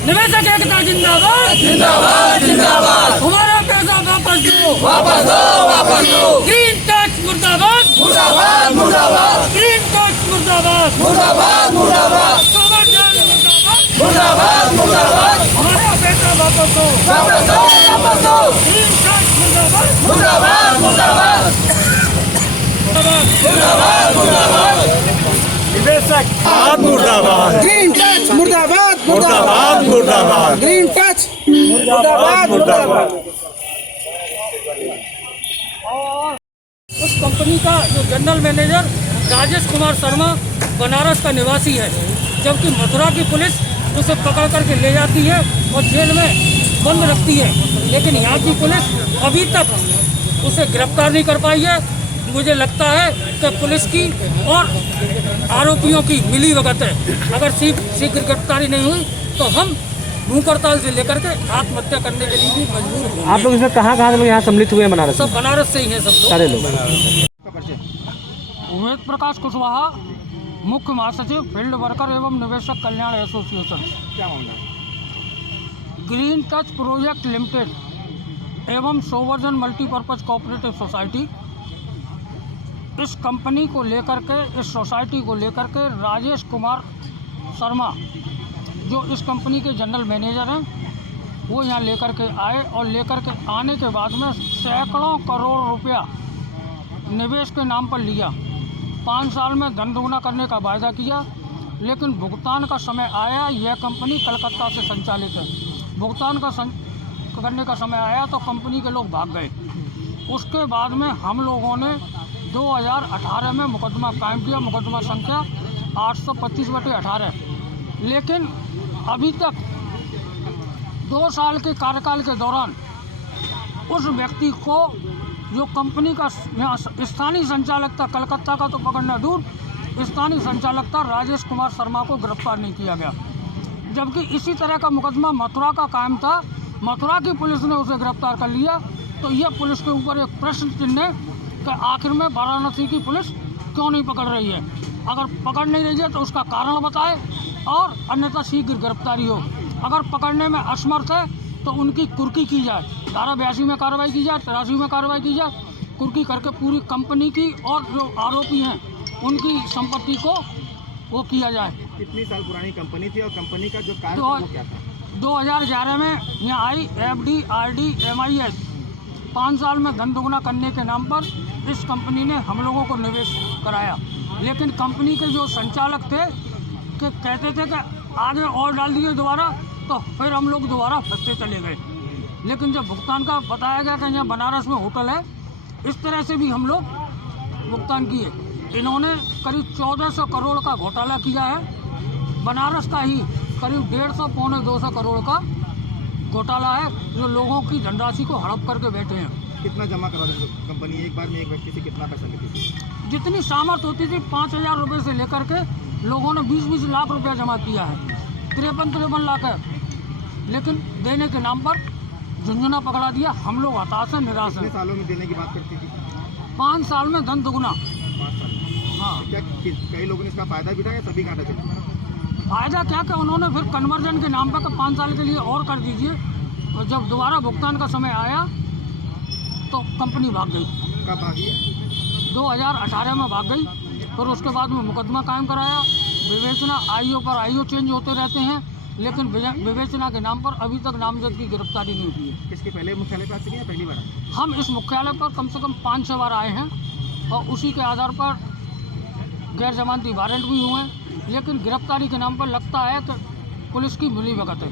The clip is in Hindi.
निवेशक एकता जिंदाबाद जिंदाबाद जिंदाबाद। हमारा पैसा वापस दो वापस दो वापस दो। ग्रीन टैक्स मुर्दाबाद मुर्दाबाद मुर्दाबाद ग्रीन टैक्स मुर्दाबाद मुर्दाबाद मुर्दाबाद सोवर जान मुर्दाबाद मुर्दाबाद मुर्दाबाद। हमारा पैसा वापस दो वापस दो वापस दो। ग्रीन टैक्स मुर्दाबाद मुर्दाबाद मुर्दाबाद मुर्दाबाद मुर्दाबाद। निवेशक मुर्दाबाद। ग्रीन टच मुर्दाबाद मुर्दाबाद मुर्दाबाद। ग्रीन टच मुर्दाबाद मुर्दाबाद। उस कंपनी का जो जनरल मैनेजर राजेश कुमार शर्मा बनारस का निवासी है, जबकि मथुरा की पुलिस उसे पकड़ करके ले जाती है और जेल में बंद रखती है, लेकिन यहाँ की पुलिस अभी तक उसे गिरफ्तार नहीं कर पाई है। मुझे लगता है कि पुलिस की और आरोपियों की मिली भगत है। अगर शीघ्र गिरफ्तारी नहीं हुई तो हम भूख हड़ताल से लेकर के आत्महत्या करने के लिए भी मजबूर होंगे। आप लोग इसमें कहाँ लोग यहाँ सम्मिलित हुए हैं बनारस? सब बनारस से ही हैं सब लोग। सारे लोग। वेद प्रकाश कुशवाहा, मुख्य महासचिव फील्ड वर्कर एवं निवेशक कल्याण एसोसिएशन। क्या मामला है? ग्रीन टच प्रोजेक्ट लिमिटेड एवं सोवर्जन मल्टीपर्पज कोऑपरेटिव सोसाइटी, इस कंपनी को लेकर के, इस सोसाइटी को लेकर के राजेश कुमार शर्मा जो इस कंपनी के जनरल मैनेजर हैं, वो यहाँ लेकर के आए और लेकर के आने के बाद में सैकड़ों करोड़ रुपया निवेश के नाम पर लिया। 5 साल में धन दोगुना करने का वायदा किया, लेकिन भुगतान का समय आया। यह कंपनी कलकत्ता से संचालित है। भुगतान करने का समय आया तो कंपनी के लोग भाग गए। उसके बाद में हम लोगों ने 2018 में मुकदमा कायम किया, मुकदमा संख्या 825/18। लेकिन अभी तक 2 साल के कार्यकाल के दौरान उस व्यक्ति को, जो कंपनी का यहाँ स्थानीय संचालक था, कलकत्ता का तो पकड़ना दूर, स्थानीय संचालक था, राजेश कुमार शर्मा को गिरफ्तार नहीं किया गया। जबकि इसी तरह का मुकदमा मथुरा का कायम था, मथुरा की पुलिस ने उसे गिरफ्तार कर लिया। तो यह पुलिस के ऊपर एक प्रश्न चिन्ह है कि आखिर में वाराणसी की पुलिस क्यों नहीं पकड़ रही है। अगर पकड़ नहीं रही है तो उसका कारण बताए और अन्यथा शीघ्र गिरफ्तारी हो। अगर पकड़ने में असमर्थ है तो उनकी कुर्की की जाए, धारा 82 में कार्रवाई की जाए, 83 में कार्रवाई की जाए, कुर्की करके पूरी कंपनी की और जो आरोपी हैं उनकी संपत्ति को वो किया जाए। कितनी साल पुरानी कंपनी थी और कंपनी का जो कार्य वो क्या था? 2011 में यहाँ आई FD-RD MIS। 5 साल में धन दोगुना करने के नाम पर इस कंपनी ने हम लोगों को निवेश कराया, लेकिन कंपनी के जो संचालक थे कि कहते थे कि आगे और डाल दिए दोबारा, तो फिर हम लोग दोबारा फंसते चले गए। लेकिन जब भुगतान का बताया गया कि यहाँ बनारस में होटल है, इस तरह से भी हम लोग भुगतान किए। इन्होंने करीब 1400 करोड़ का घोटाला किया है। बनारस का ही करीब 150-200 करोड़ का घोटाला है, जो लोगों की धनराशि को हड़प करके बैठे हैं। कितना जमा करा रही कंपनी? एक बार में एक व्यक्ति से कितना पैसा लेती थी? जितनी सामर्थ होती थी 5000 रुपये से लेकर के लोगों ने 20-20 लाख रुपया जमा किया है। 53-53 लाख है, लेकिन देने के नाम पर झुंझुना पकड़ा दिया। हम लोग हताश हैं, निराश कितने हैं। सालों में देने की बात करती थी? 5 साल में धन दोगुना। 5 साल में। हाँ, क्या कई लोगों ने इसका फायदा भी उठाया? सभी काटा चले? फायदा क्या कि उन्होंने फिर कन्वर्जन के नाम पर 5 साल के लिए और कर दीजिए, और जब दोबारा भुगतान का समय आया तो कंपनी भाग गई। कब भागी? 2018 में भाग गई। फिर उसके बाद में मुकदमा कायम कराया। विवेचना IO पर IO चेंज होते रहते हैं, लेकिन विवेचना के नाम पर अभी तक नामजद की गिरफ्तारी नहीं हुई है। इसके पहले मुख्यालय पर आ चुकी है, पहली बार? हम इस मुख्यालय पर कम से कम 5-6 बार आए हैं और उसी के आधार पर गैर जमानती वारंट भी हुए हैं, लेकिन गिरफ्तारी के नाम पर लगता है कि पुलिस की मिली भगत है।